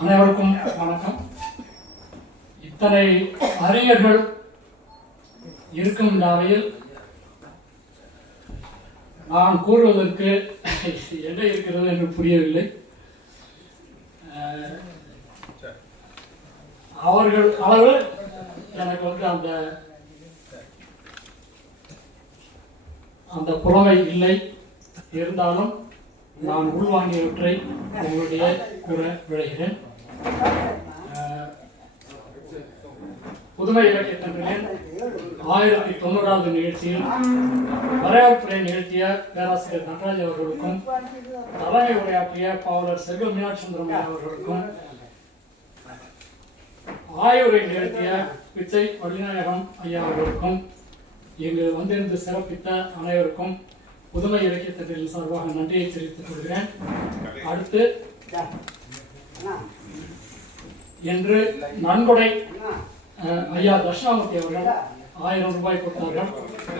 அனைவருக்கும் வணக்கம். இத்தனை அறிஞர்கள் இருக்கும் இந்த அவையில் நான் கூறுவதற்கு என்ன இருக்கிறது என்று புரியவில்லை. அவர்கள் அளவு எனக்கு அந்த புலமை இல்லை. இருந்தாலும் நான் உள்வாங்கியவற்றை உங்களுடைய கூற விளைகிறேன். புதுமை இலக்கிய தன்றில் 1090வது நிகழ்ச்சியில் வரவேற்புரை நிகழ்த்திய பேராசிரியர் நடராஜ் அவர்களுக்கும் தலைமை உரையாற்றிய பாவலர் செல்வ மீனாட்சி சுந்தரம் அவர்களுக்கும் ஆய்வுரை நிகழ்த்திய பிச்சை வள்ளிநாயகம் ஐயா அவர்களுக்கும் இங்கு வந்திருந்து சிறப்பித்த அனைவருக்கும் புதுமை இலக்கிய தன்றில் சார்பாக நன்றியை தெரிவித்துக் கொள்கிறேன். அடுத்து இன்று நன்கொடை ஐயா தட்சிணாமூர்த்தி அவர்கள் 1000 ரூபாய் கொடுத்தார்கள்.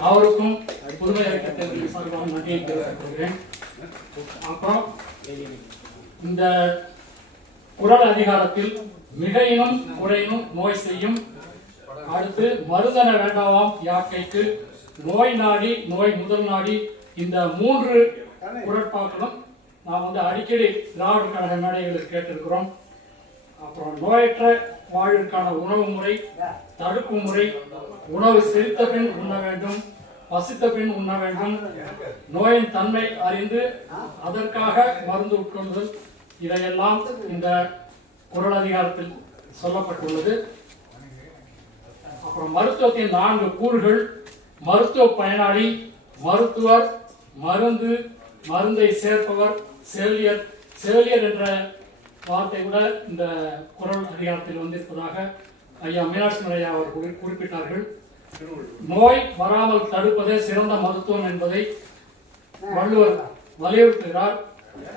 அவருக்கும் புதுமை இலக்கிய தன்றில் சார்பாக நன்றியை தெரிவித்துக் கொள்கிறேன். அப்புறம் இந்த குறள் அதிகாரத்தில் மிகையினும் குறையினும் நோய் செய்யும், அடுத்து மருதன வேண்டாவாம் யாக்கைக்கு, நோய் நாடி நோய் முதல் நாடி, இந்த 3 குறட்பாக்களும் நாம் அடிக்கடி திராவிடர் கழக மேடைகளில் கேட்டிருக்கிறோம். அப்புறம் நோயற்ற வாழ்விற்கான உணவு முறை, தடுப்பு முறை, உணவு செரித்த பின் உண்ண வேண்டும், பசித்த பின் உண்ண வேண்டும், நோயின் தன்மை அறிந்து அதற்காக மருந்து உட்கொள்ளுதல், இதையெல்லாம் இந்த குறள் அதிகாரத்தில் சொல்லப்பட்டுள்ளது. அப்புறம் மருத்துவத்தின் 4 கூறுகள்: மருத்துவ பயனாளி, மருத்துவர், மருந்து, மருந்தை சேர்ப்பவர், செவிலியர். செவிலியர் என்ற வார்த்தை கூட இந்த குறள் அதிகாரத்தில் வந்திருப்பதாக ஐயா மீனாட்சி ஐயா அவர்கள் குறிப்பிட்டார்கள். நோய் வராமல் தடுப்பதே சிறந்த மருத்துவம் என்பதை வள்ளுவர் வலியுறுத்துகிறார்.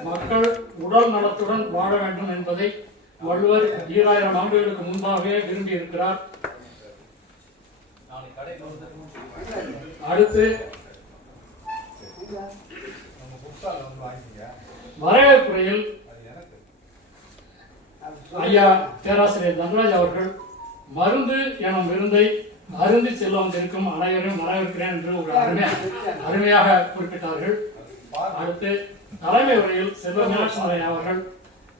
மக்கள் உடல் நலத்துடன் வாழ வேண்டும் என்பதை வள்ளுவர் 2000 ஆண்டுகளுக்கு முன்பாகவே விரும்பி இருக்கிறார். அடுத்து வரவேற்புரையில் ஐயா பேராசிரியர் தண்டராஜ் அவர்கள் மருந்து எனும் விருந்தை அருந்தி செல்ல வந்திருக்கும் அனைவரையும் வரவேற்கிறேன் என்று ஒரு அருமையாக குறிப்பிட்டார்கள். அடுத்து தலைமை உரையில் செல்வ மீனாட்சி அவர்கள்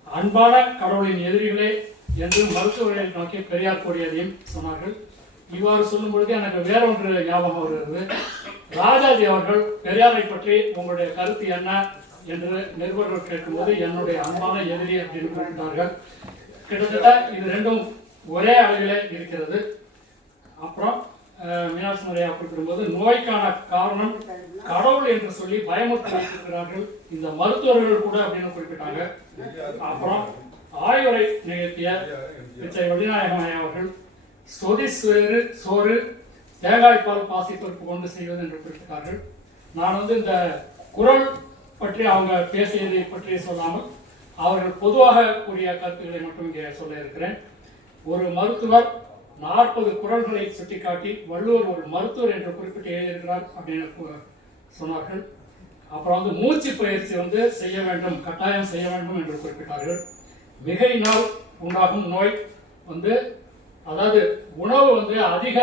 அன்பான கடவுளின் எதிரிகளே என்று மருத்துவரை நோக்கி பெரியார் கூறியதையும் சொன்னார்கள். இவ்வாறு சொல்லும் பொழுது எனக்கு வேறொன்று ஞாபகம் வருகிறது. ராஜாஜி அவர்கள் பெரியாரை பற்றி உங்களுடைய கருத்து என்ன என்று நிருபர்கள் கேட்கும்போது என்னுடைய அன்பான எதிரி அப்படின்னு குறிப்பிட்டார்கள். கிட்டத்தட்ட இது ரெண்டும் ஒரே அளவிலே இருக்கிறது. அப்புறம் மீனாட்சி முறையா குறிப்பிடும்போது நோய்க்கான காரணம் கடவுள் என்று சொல்லி பயமுறுத்தி வைத்திருக்கிறார்கள் இந்த மருத்துவர்கள் கூட அப்படின்னு குறிப்பிட்டாங்க. அப்புறம் ஆய்வுரை நிகழ்த்திய பிச்சை வள்ளிநாயகம் அவர்கள் சொதி சோறு தேங்காய்பால் பாசிப்பருப்பு கொண்டு செய்வது என்று குறிப்பிட்டார்கள். நான் இந்த குறள் பற்றி அவங்க பேசியதை பற்றி சொல்லாமல் அவர்கள் பொதுவாக கூறிய கருத்துக்களை மட்டும் இங்கே சொல்ல இருக்கிறேன். ஒரு மருத்துவர் 40 குறள்களை சுட்டிக்காட்டி வள்ளுவர் ஒரு மருத்துவர் என்று குறிப்பிட்டு எழுதியிருக்கிறார் அப்படின்னு சொன்னார்கள். அப்புறம் மூச்சு பயிற்சி செய்ய வேண்டும், கட்டாயம் செய்ய வேண்டும் என்று குறிப்பிட்டார்கள். மிகையினால் உண்டாகும் நோய் அதாவது உணவு அதிக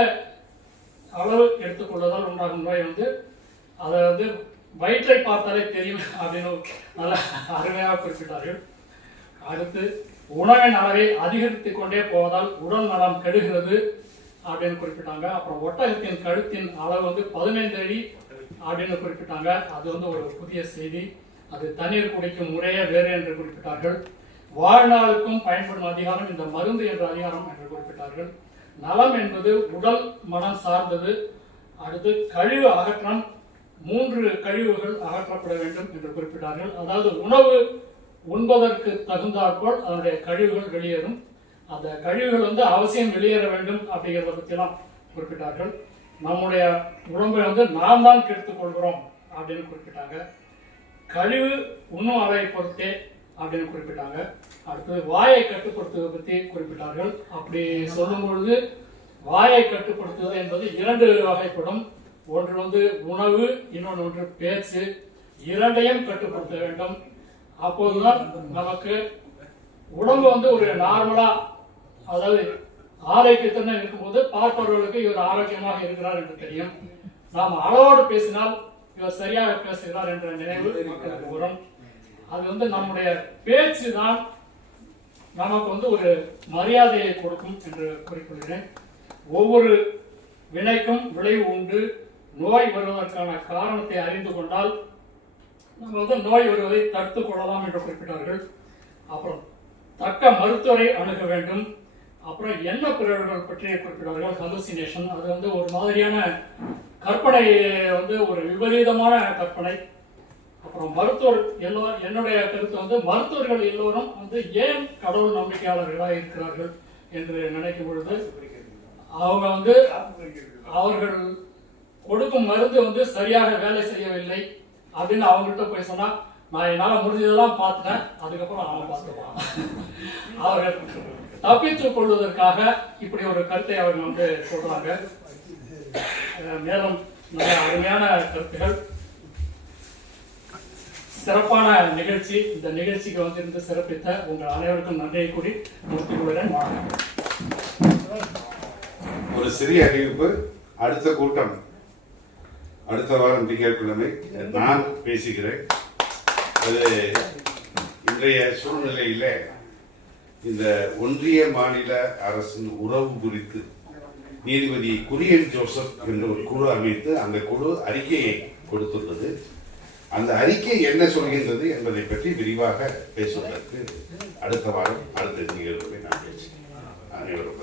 அளவு எடுத்துக்கொள்வதால் உண்டாகும் நோய் அதை வயிற்றை பார்த்தாலே தெரியும் அப்படின்னு நல்ல அருமையாக குறிப்பிட்டார்கள். அடுத்து உணவின் அளவை அதிகரித்துக் கொண்டே போவதால் உடல் நலம் கெடுகிறது அப்படின்னு குறிப்பிட்டாங்க. அப்புறம் ஒட்டகத்தின் கழுத்தின் அளவு 15 அடி அப்படின்னு குறிப்பிட்டாங்க. அது ஒரு புதிய செய்தி. அது தண்ணீர் குடிக்கும் முறையே வேறு என்று குறிப்பிட்டார்கள். வாழ்நாளுக்கும் பயன்படும் அதிகாரம் இந்த மருந்து என்ற அதிகாரம் என்று குறிப்பிட்டார்கள். நலம் என்பது உடல் மனம் சார்ந்தது. அடுத்து கழிவு அகற்றம், 3 கழிவுகள் அகற்றப்பட வேண்டும் என்று குறிப்பிட்டார்கள். அதாவது உணவு உண்பதற்கு தகுந்தாற்போல் அதனுடைய கழிவுகள் வெளியேறும். அந்த கழிவுகள் அவசியம் வெளியேற வேண்டும் அப்படிங்கிறத பற்றிலாம் குறிப்பிட்டார்கள். நம்முடைய உடம்பை நாம் தான் கெடுத்துக் கொள்கிறோம் அப்படின்னு குறிப்பிட்டாங்க. கழிவு உண்ணும் அளவை பொறுத்தே அப்படின்னு குறிப்பிட்டாங்க. அடுத்தது வாயை கட்டுப்படுத்துவதை பற்றி குறிப்பிட்டார்கள். அப்படி சொல்லும் பொழுது வாயை கட்டுப்படுத்துவது என்பது 2 வகைப்படும். ஒன்று உணவு, இன்னொன்று பேச்சு. இரண்டையும் கட்டுப்படுத்த வேண்டும். அப்போதுதான் நமக்கு உடம்பு வந்து ஒரு நார்மலா, அதாவது ஆரோக்கியத்துடன் இருக்கும்போது பார்ப்பவர்களுக்கு இவர் ஆரோக்கியமாக இருக்கிறார் என்று தெரியும். நாம் அளவோடு பேசினால் இவர் சரியாக பேசுகிறார் என்ற நினைவு மக்களுக்கு வரும். அது வந்து நம்முடைய பேச்சு தான் நமக்கு வந்து ஒரு மரியாதையை கொடுக்கும் என்று குறிப்பிடுகிறேன். ஒவ்வொரு வினைக்கும் விளைவு உண்டு. நோய் வருவதற்கான காரணத்தை அறிந்து கொண்டால் நம்ம வந்து நோய் வருவதை தடுத்துக் கொள்ளலாம் என்று குறிப்பிட்டார்கள். அப்புறம் தக்க மருத்துவரை அணுக வேண்டும். அப்புறம் எண்ண பிறழ்வுகள் பற்றி குறிப்பிட்டார்கள். ஹலுசினேஷன், அது வந்து ஒரு மாதிரியான கற்பனை, வந்து ஒரு விபரீதமான கற்பனை. அப்புறம் மருத்துவர் என்னுடைய கருத்து வந்து மருத்துவர்கள் எல்லோரும் வந்து ஏன் கடவுள் நம்பிக்கையாளர்களாக இருக்கிறார்கள் என்று நினைக்கும் பொழுது அவங்க வந்து அவர்கள் கொடுக்கும் மருந்து வந்து சரியாக வேலை செய்யவில்லை அப்படின்னு அவங்கள்ட்ட போய் சொன்னா, நான் என்னால் முடிஞ்சதெல்லாம் பார்த்துட்டேன், அதுக்கப்புறம் அவன் பார்த்துப்பான். அவர்கள் தப்பித்துக் கொள்வதற்காக இப்படி ஒரு கருத்தை அவர்கள் வந்து சொல்றாங்க. மேலும் நல்ல அருமையான கருத்துகள், சிறப்பான நிகழ்ச்சி. இந்த நிகழ்ச்சிக்கு வந்திருந்து சிறப்பித்த உங்கள் அனைவருக்கும் நன்றியை கூறி முடித்துக் கொள்கிறேன். ஒரு சிறிய அறிவிப்பு. அடுத்த கூட்டம் அடுத்த வாரம் திங்கட்கிழமை நான் பேசுகிறேன். அது இன்றைய சூழ்நிலையில இந்த ஒன்றிய மாநில அரசின் உறவு குறித்து நீதிபதி குரியன் ஜோசப் என்ற ஒரு குழு அமைத்து அந்த குழு அறிக்கையை கொடுத்துள்ளது. அந்த அறிக்கை என்ன சொல்கின்றது என்பதை பற்றி விரிவாக பேசுவதற்கு அடுத்த வாரம் அடுத்த நிகழ்வுகளை நான் பேசுகிறேன். அனைவரும்